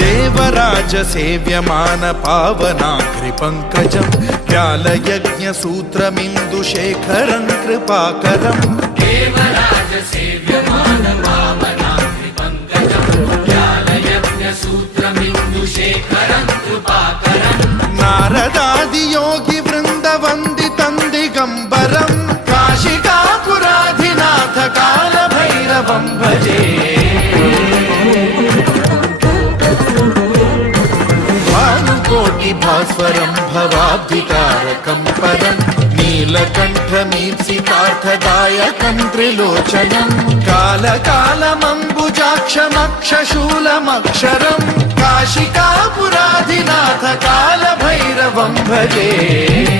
देवराज सेव्यमान पावनाग्रि पंकजं व्यालयज्ञ सूत्रमिन्दुशेखरं कृपाकरं देवराज सेव्यमान पावनाग्रि पंकजं व्यालयज्ञ सूत्रमिन्दुशेखरं कृपाकरं नारदादि योगी वृंद वंदितं दिगंबरं काशिकापुराधिनाथ काल भैरवं भजे कोटि भास्वरं भवाब्धितारकं परं नीलकण्ठमीप्सितार्थदायकं त्रिलोचनं कालकालमम्बुजाक्षमक्षशूलमक्षरं काशिकापुराधिनाथ कालभैरवं भजे।